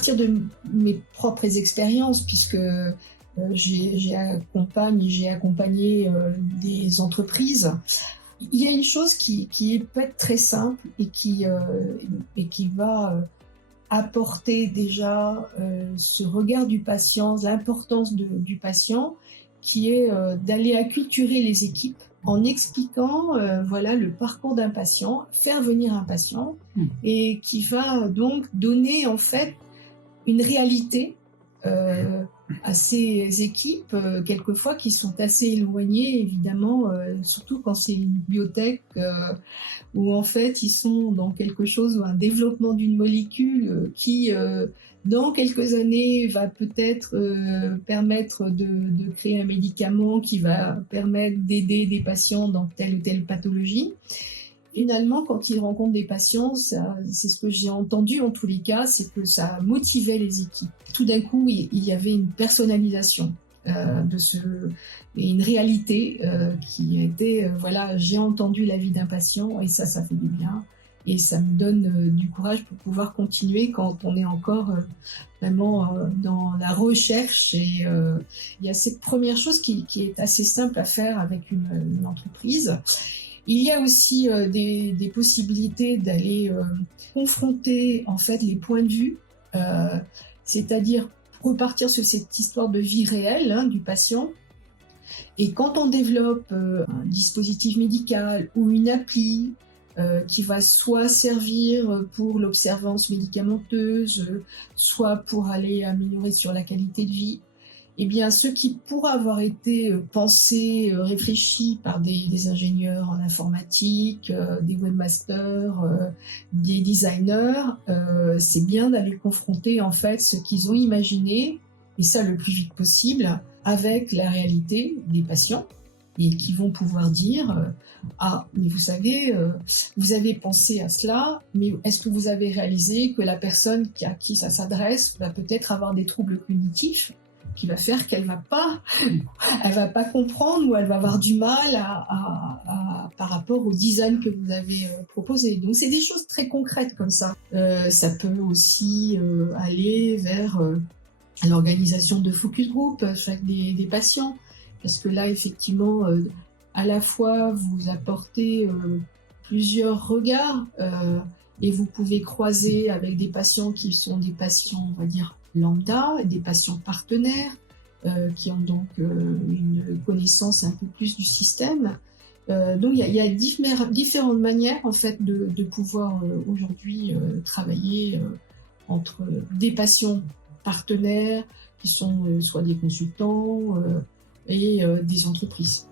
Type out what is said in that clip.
partir de mes propres expériences, puisque j'ai accompagné des entreprises. Il y a une chose qui peut être très simple et qui va apporter déjà ce regard du patient, l'importance du patient, qui est d'aller acculturer les équipes en expliquant voilà, le parcours d'un patient, faire venir un patient, et qui va donc donner en fait une réalité à ces équipes, quelquefois qui sont assez éloignées, évidemment, surtout quand c'est une biotech où en fait ils sont dans quelque chose, ou un développement d'une molécule qui, dans quelques années, va peut-être permettre de créer un médicament qui va permettre d'aider des patients dans telle ou telle pathologie. Finalement, quand ils rencontrent des patients, c'est ce que j'ai entendu en tous les cas, c'est que ça motivait les équipes. Tout d'un coup, il y avait une personnalisation et une réalité qui a été, voilà, j'ai entendu la vie d'un patient et ça fait du bien. Et ça me donne du courage pour pouvoir continuer quand on est encore vraiment dans la recherche. Et il y a cette première chose qui est assez simple à faire avec une entreprise. Il y a aussi des possibilités d'aller confronter en fait les points de vue, c'est-à-dire repartir sur cette histoire de vie réelle du patient. Et quand on développe un dispositif médical ou une appli qui va soit servir pour l'observance médicamenteuse, soit pour aller améliorer sur la qualité de vie, eh bien, ce qui pourra avoir été pensé, réfléchi par des ingénieurs en informatique, des webmasters, des designers, c'est bien d'aller confronter en fait ce qu'ils ont imaginé, et ça le plus vite possible, avec la réalité des patients, et qui vont pouvoir dire ah, mais vous savez, vous avez pensé à cela, mais est-ce que vous avez réalisé que la personne à qui ça s'adresse va peut-être avoir des troubles cognitifs qui va faire qu'elle va pas comprendre, ou elle va avoir du mal par rapport au design que vous avez proposé. Donc c'est des choses très concrètes comme ça. Ça peut aussi aller vers l'organisation de focus group avec des patients, parce que là effectivement à la fois vous apportez plusieurs regards et vous pouvez croiser avec des patients qui sont des patients, on va dire, lambda, et des patients partenaires qui ont donc une connaissance un peu plus du système. Donc il y a différentes manières en fait de pouvoir aujourd'hui travailler entre des patients partenaires qui sont soit des consultants et des entreprises.